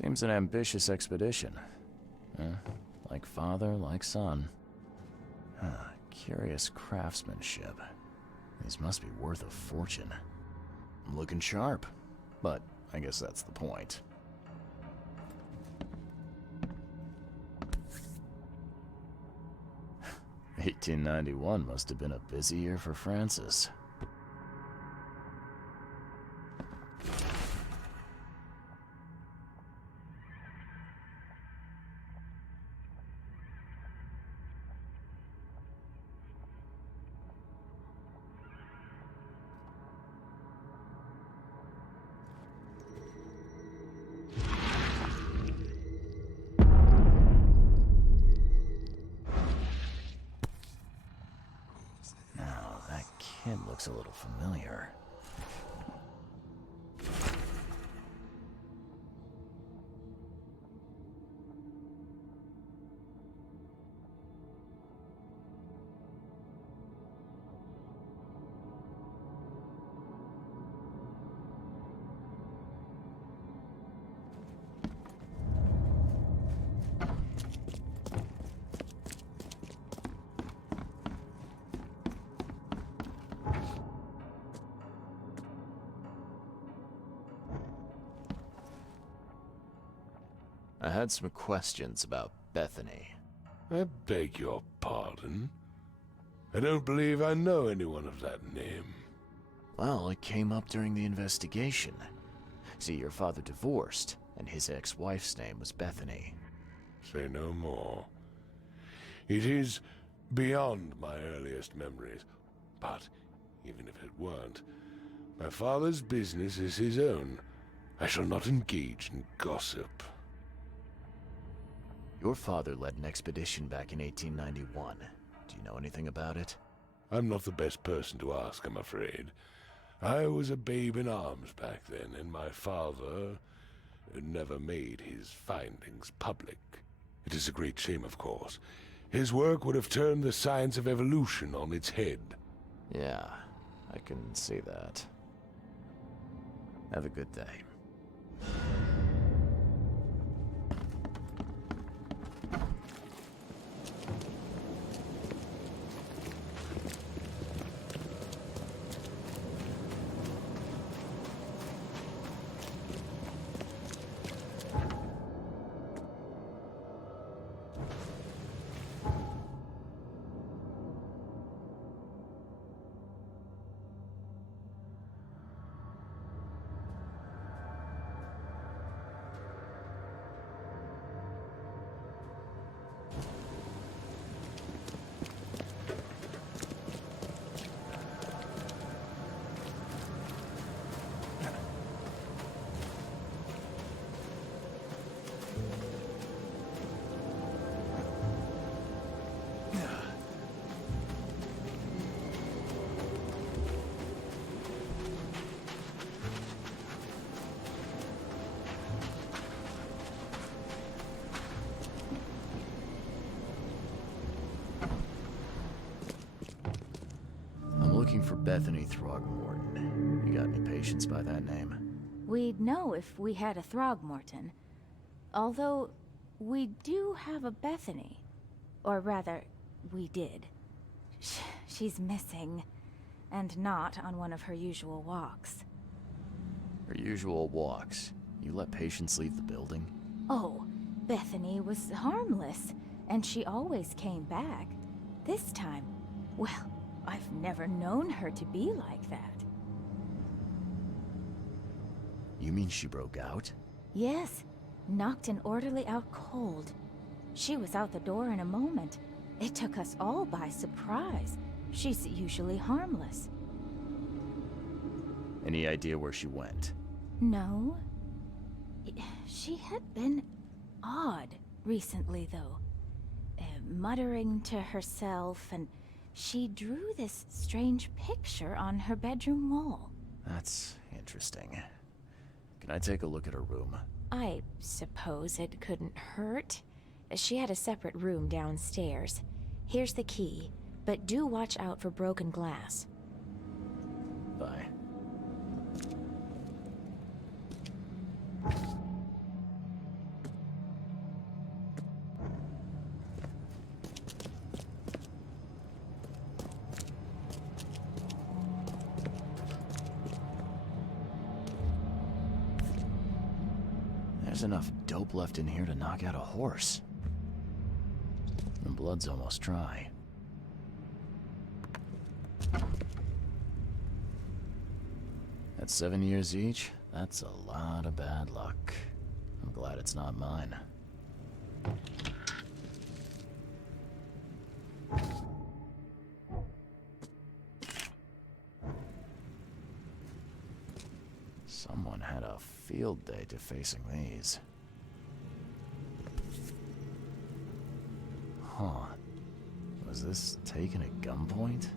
Seems an ambitious expedition. Like father, like son. Curious craftsmanship. These must be worth a fortune. Looking sharp, but I guess that's the point. "1891 must have been a busy year for Francis." Now, that kid looks a little familiar. I had some questions about Bethany. I beg your pardon? I don't believe I know anyone of that name. Well, it came up during the investigation. See, your father divorced, and his ex-wife's name was Bethany. Say no more. It is beyond my earliest memories, but even if it weren't, my father's business is his own. I shall not engage in gossip. Your father led an expedition back in 1891. Do you know anything about it? I'm not the best person to ask, I'm afraid. I was a babe in arms back then, and my father never made his findings public. It is a great shame, of course. His work would have turned the science of evolution on its head. Yeah, I can see that. Have a good day. Looking for Bethany Throgmorton. You got any patients by that name? We'd know if we had a Throgmorton. Although, we do have a Bethany. Or rather, we did. She's missing. And not on one of her usual walks. Her usual walks? You let patients leave the building? Oh, Bethany was harmless. And she always came back. This time, well, I've never known her to be like that. You mean she broke out? Yes. Knocked an orderly out cold. She was out the door in a moment. It took us all by surprise. She's usually harmless. Any idea where she went? No. She had been odd recently, though. Muttering to herself, and she drew this strange picture on her bedroom wall. That's interesting. Can I take a look at her room? I suppose it couldn't hurt. She had a separate room downstairs. Here's the key, but do watch out for broken glass. Bye. There's enough dope left in here to knock out a horse. The blood's almost dry. At 7 years each, that's a lot of bad luck. I'm glad it's not mine. Someone had a field day to facing these. Huh. Was this taken at gunpoint?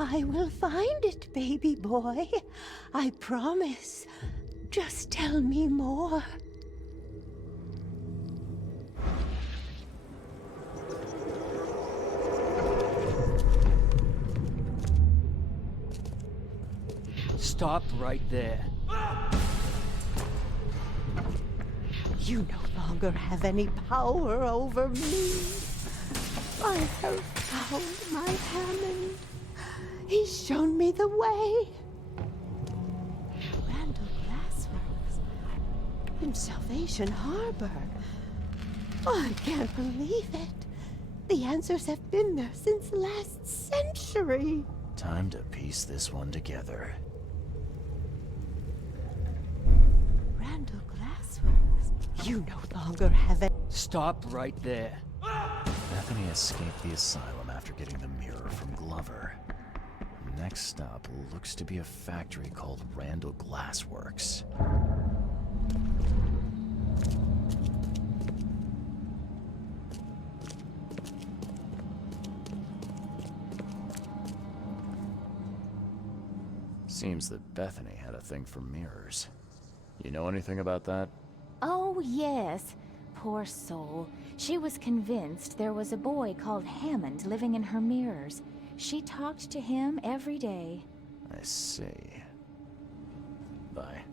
I will find it, baby boy. I promise. Just tell me more. Stop right there. You no longer have any power over me. I have found my Hammond. He's shown me the way. Randall Glassworks in Salvation Harbor. I can't believe it. The answers have been there since last century. Time to piece this one together. Randall Glassworks. You no longer have it. Stop right there. Bethany escaped the asylum after getting the mirror from Glover. Next stop looks to be a factory called Randall Glassworks. Seems that Bethany had a thing for mirrors. You know anything about that? Oh, yes. Poor soul. She was convinced there was a boy called Hammond living in her mirrors. She talked to him every day. I see. Bye.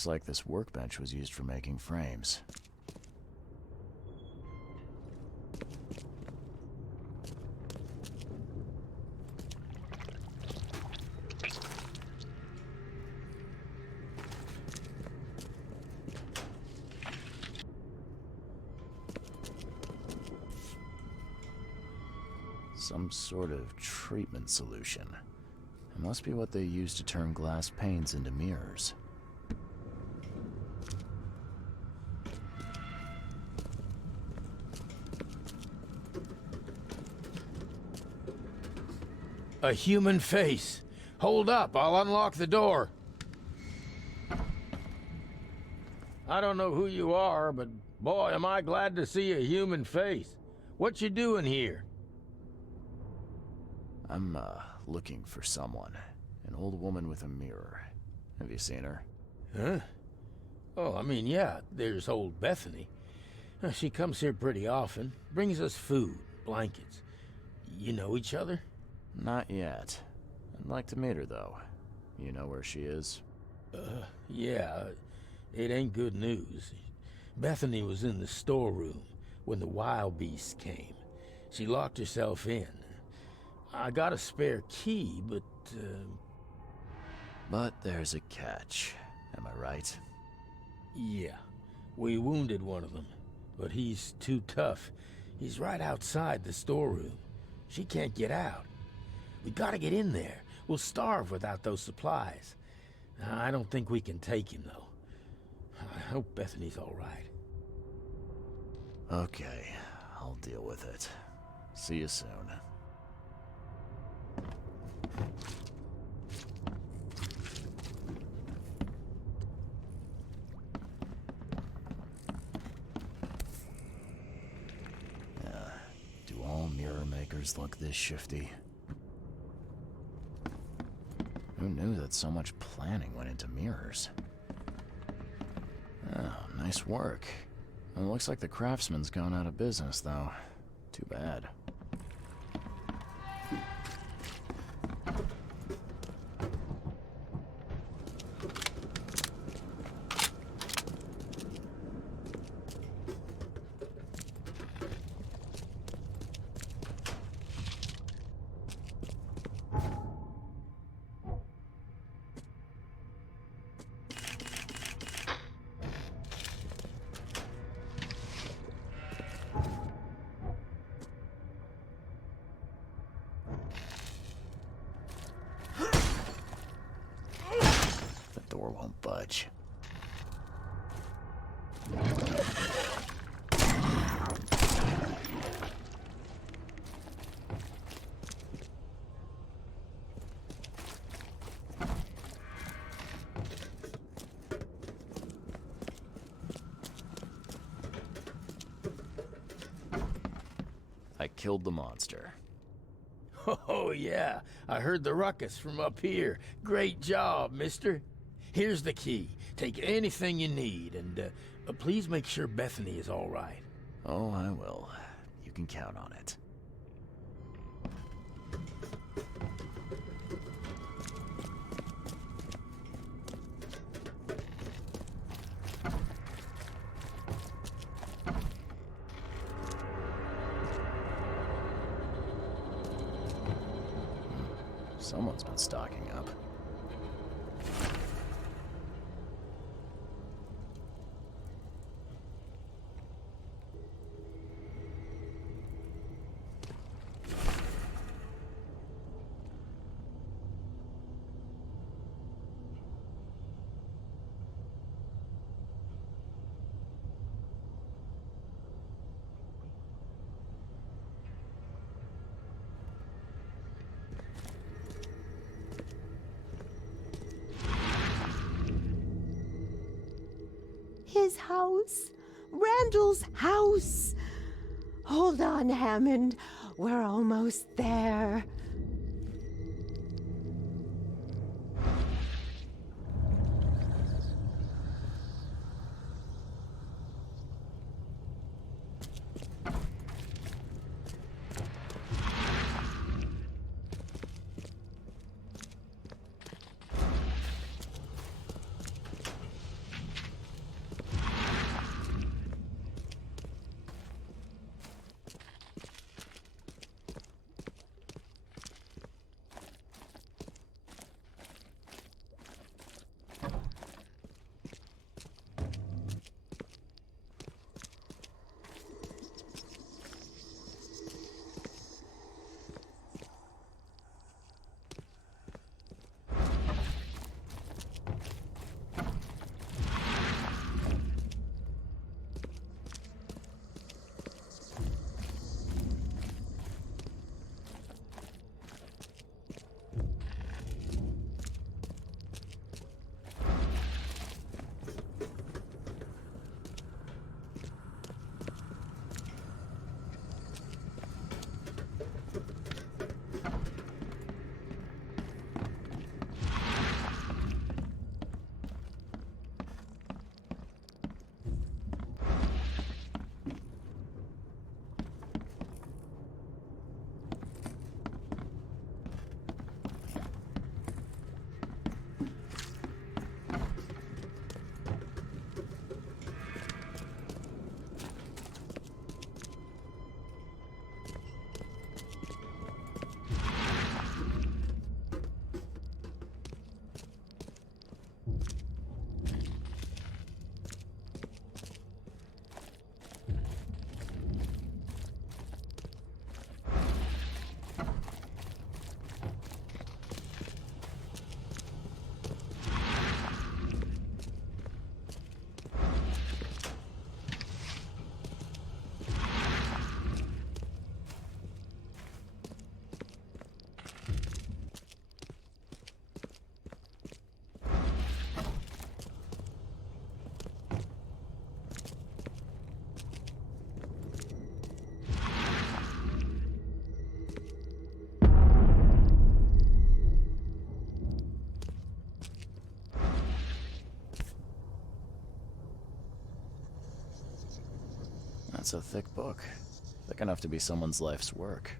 Looks like this workbench was used for making frames. Some sort of treatment solution. It must be what they use to turn glass panes into mirrors. A human face. Hold up, I'll unlock the door. I don't know who you are, but boy, am I glad to see a human face. What you doing here? I'm, looking for someone. An old woman with a mirror. Have you seen her? Huh? Oh, I mean, yeah, there's old Bethany. She comes here pretty often. Brings us food, blankets. You know each other? Not yet. I'd like to meet her, though. You know where she is? Yeah. It ain't good news. Bethany was in the storeroom when the wild beasts came. She locked herself in. I got a spare key, but... But there's a catch. Am I right? Yeah. We wounded one of them, but he's too tough. He's right outside the storeroom. She can't get out. We gotta get in there. We'll starve without those supplies. I don't think we can take him, though. I hope Bethany's all right. Okay, I'll deal with it. See you soon. Do all mirror makers look this shifty? Who knew that so much planning went into mirrors? Oh, nice work. It looks like the craftsman's gone out of business, though. Too bad. The door won't budge. I killed the monster. Oh, yeah. I heard the ruckus from up here. Great job, mister. Here's the key. Take anything you need, and please make sure Bethany is all right. Oh, I will. You can count on it. Someone's been stocking up. His house. Randall's house. Hold on, Hammond. We're almost there. That's a thick book. Thick enough to be someone's life's work.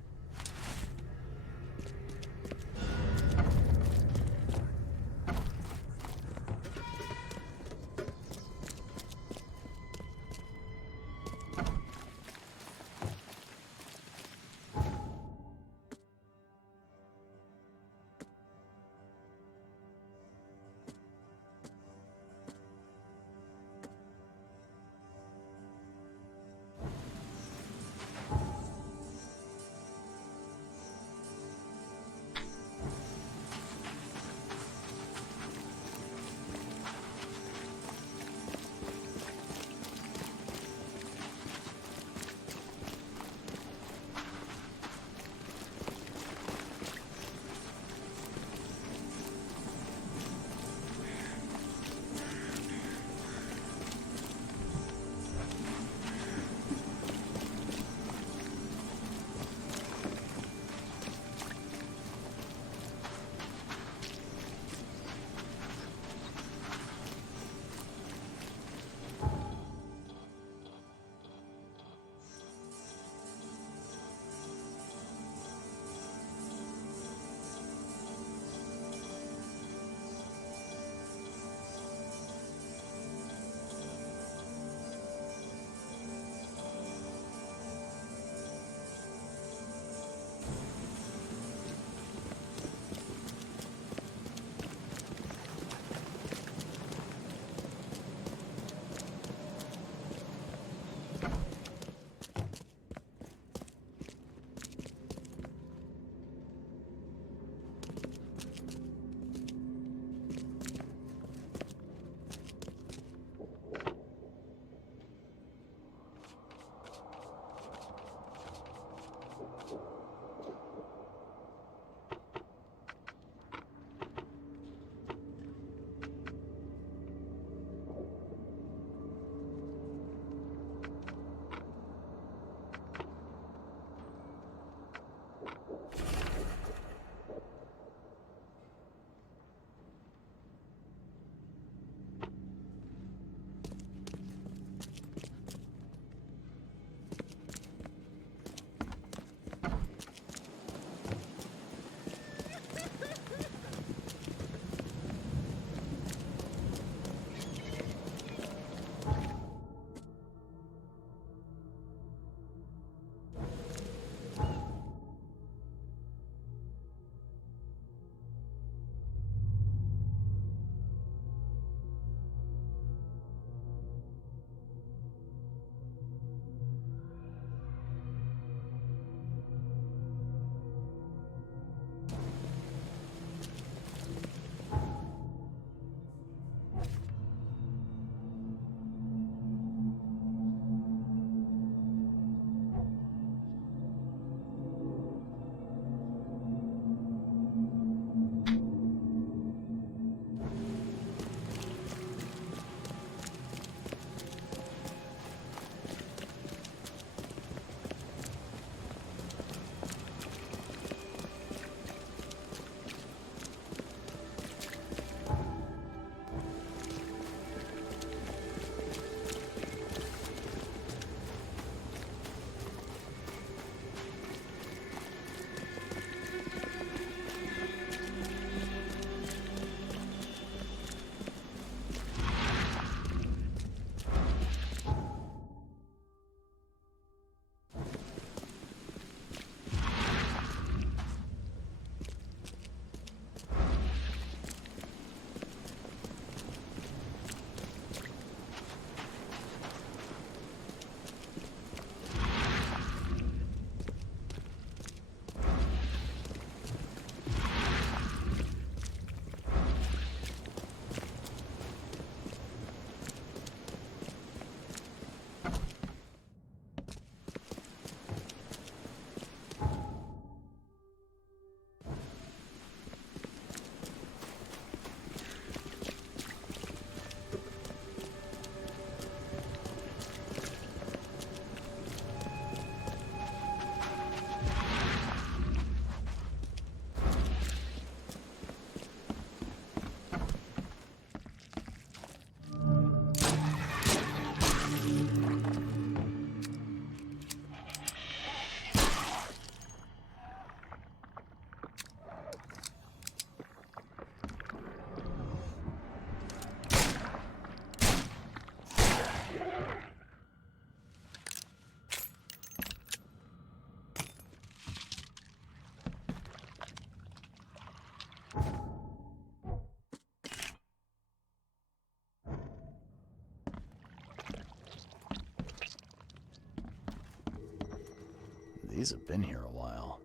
These have been here a while.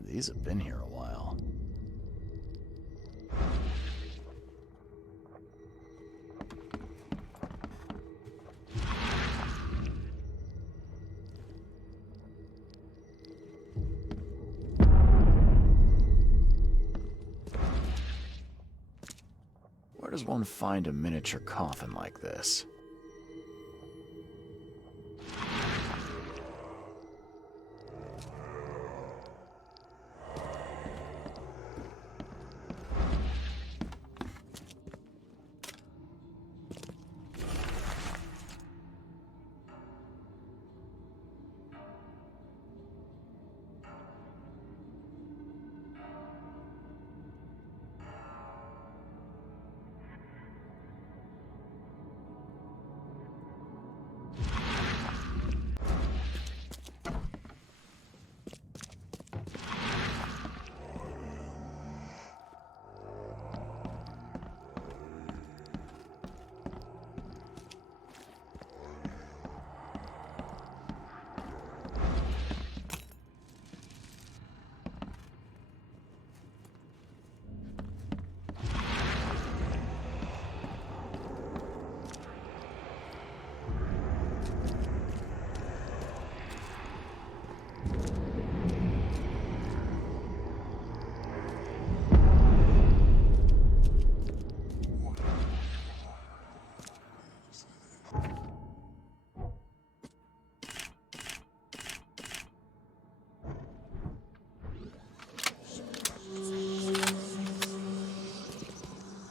These have been here a while. Where does one find a miniature coffin like this?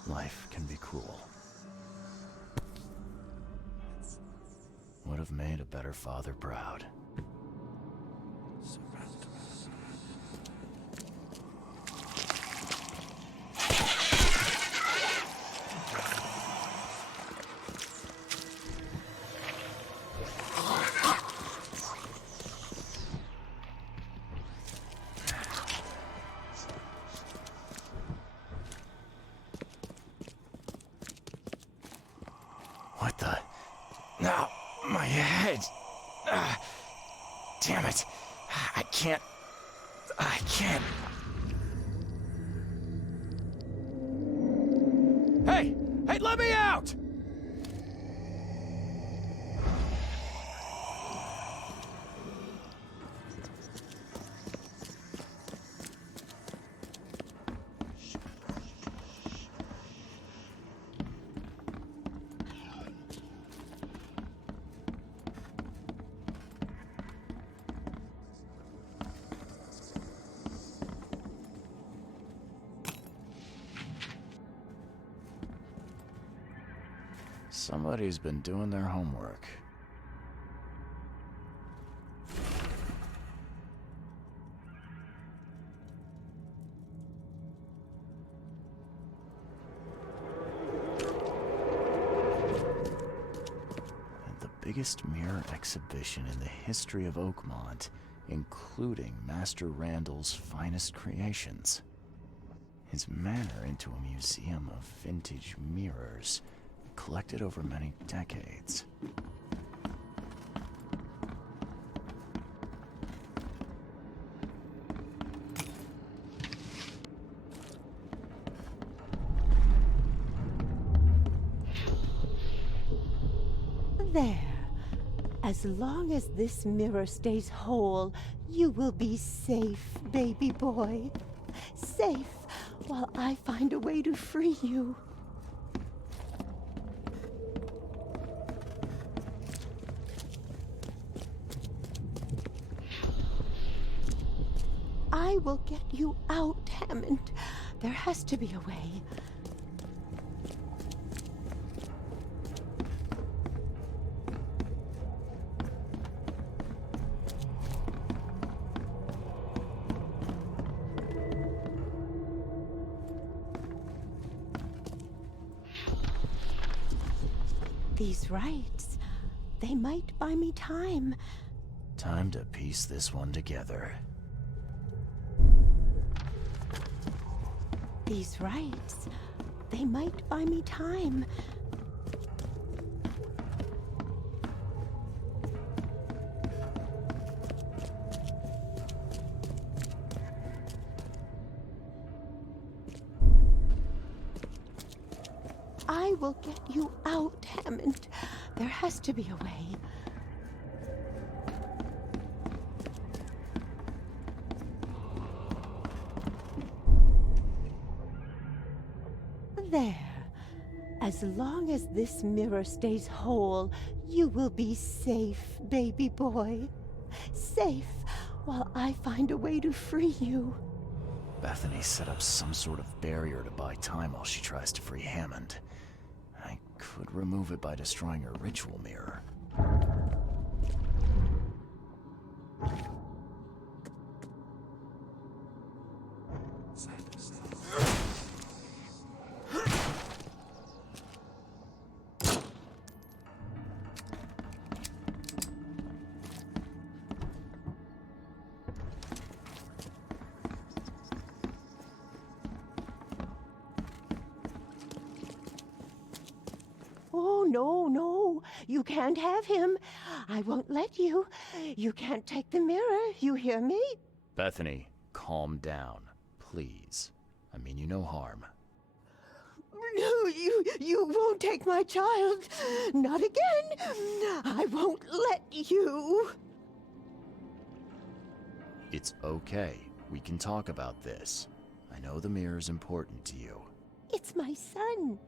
Life can be cruel. Would have made a better father proud. What the? No, my head. Damn it. I can't. Hey! Hey, let me out! Somebody's been doing their homework. And the biggest mirror exhibition in the history of Oakmont, including Master Randall's finest creations. His manor into a museum of vintage mirrors, collected over many decades. There. As long as this mirror stays whole, you will be safe, baby boy. Safe while I find a way to free you. I will get you out, Hammond. There has to be a way. These rites, they might buy me time. Time to piece this one together. These rites, they might buy me time. I will get you out, Hammond. There has to be a way. There. As long as this mirror stays whole, you will be safe, baby boy. Safe, while I find a way to free you. Bethany set up some sort of barrier to buy time while she tries to free Hammond. I could remove it by destroying her ritual mirror. Oh, no, no. You can't have him. I won't let you. You can't take the mirror. You hear me? Bethany, calm down, please. I mean you no harm. No, you won't take my child. Not again. I won't let you. It's okay. We can talk about this. I know the mirror's important to you. It's my son.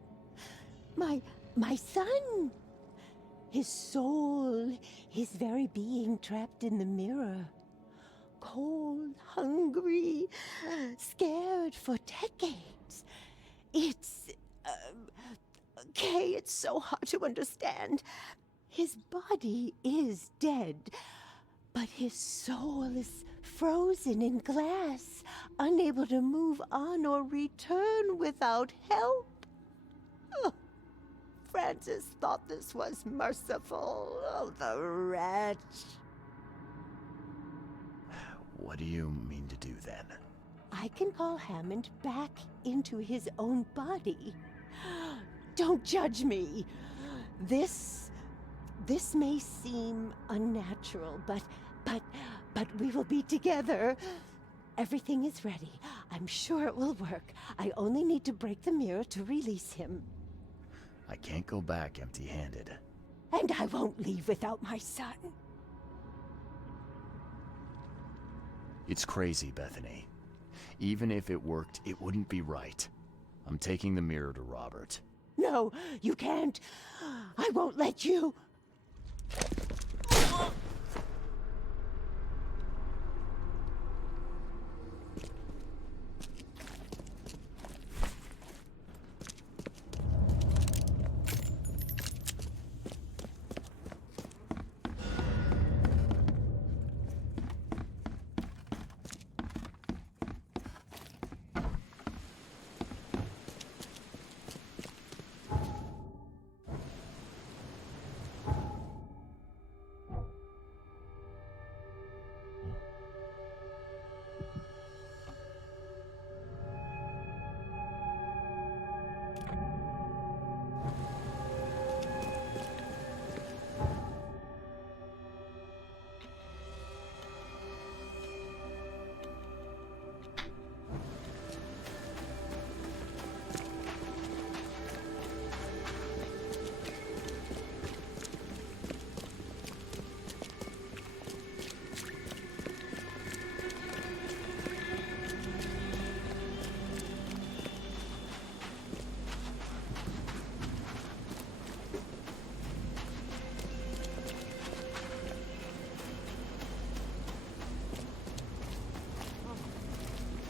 My son. His soul, his very being trapped in the mirror. Cold, hungry, scared for decades. It's... okay, it's so hard to understand. His body is dead, but his soul is frozen in glass, unable to move on or return without help. Oh, Francis thought this was merciful. Oh, the wretch. What do you mean to do then? I can call Hammond back into his own body. Don't judge me. This may seem unnatural, but we will be together. Everything is ready. I'm sure it will work. I only need to break the mirror to release him. I can't go back empty-handed. And I won't leave without my son. It's crazy, Bethany. Even if it worked, it wouldn't be right. I'm taking the mirror to Robert. No, you can't. I won't let you.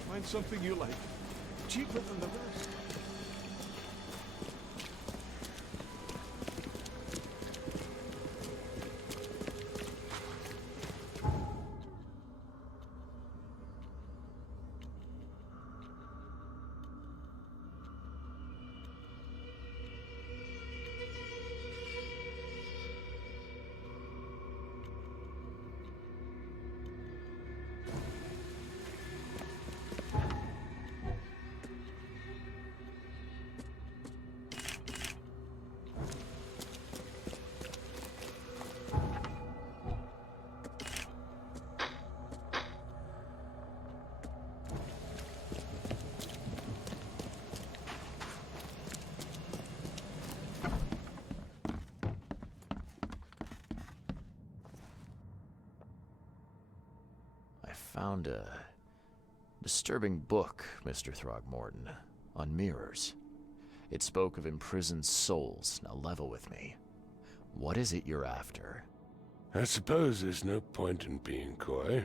Find something you like. Cheaper than the rest. found a disturbing book, Mr. Throgmorton, on mirrors. It spoke of imprisoned souls. Now level with me. What is it you're after? I suppose there's no point in being coy.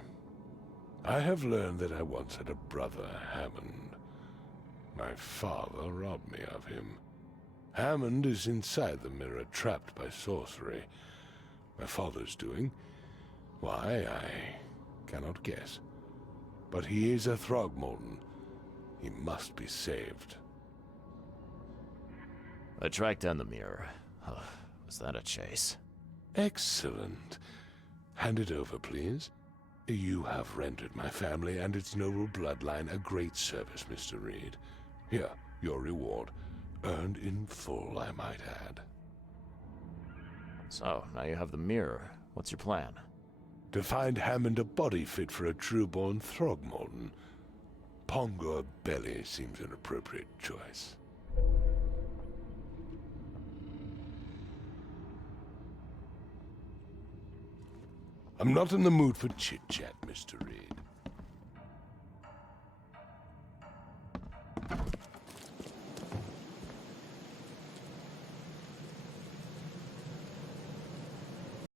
I have learned that I once had a brother, Hammond. My father robbed me of him. Hammond is inside the mirror, trapped by sorcery. My father's doing? Why, I cannot guess. But he is a Throgmorton. He must be saved. I tracked down the mirror. Was that a chase? Excellent. Hand it over, please. You have rendered my family and its noble bloodline a great service, Mr. Reed. Here, your reward. Earned in full, I might add. So, now you have the mirror. What's your plan? To find Hammond a body fit for a true-born Throgmorton. Pongo Belly seems an appropriate choice. I'm not in the mood for chit-chat, Mr. Reed.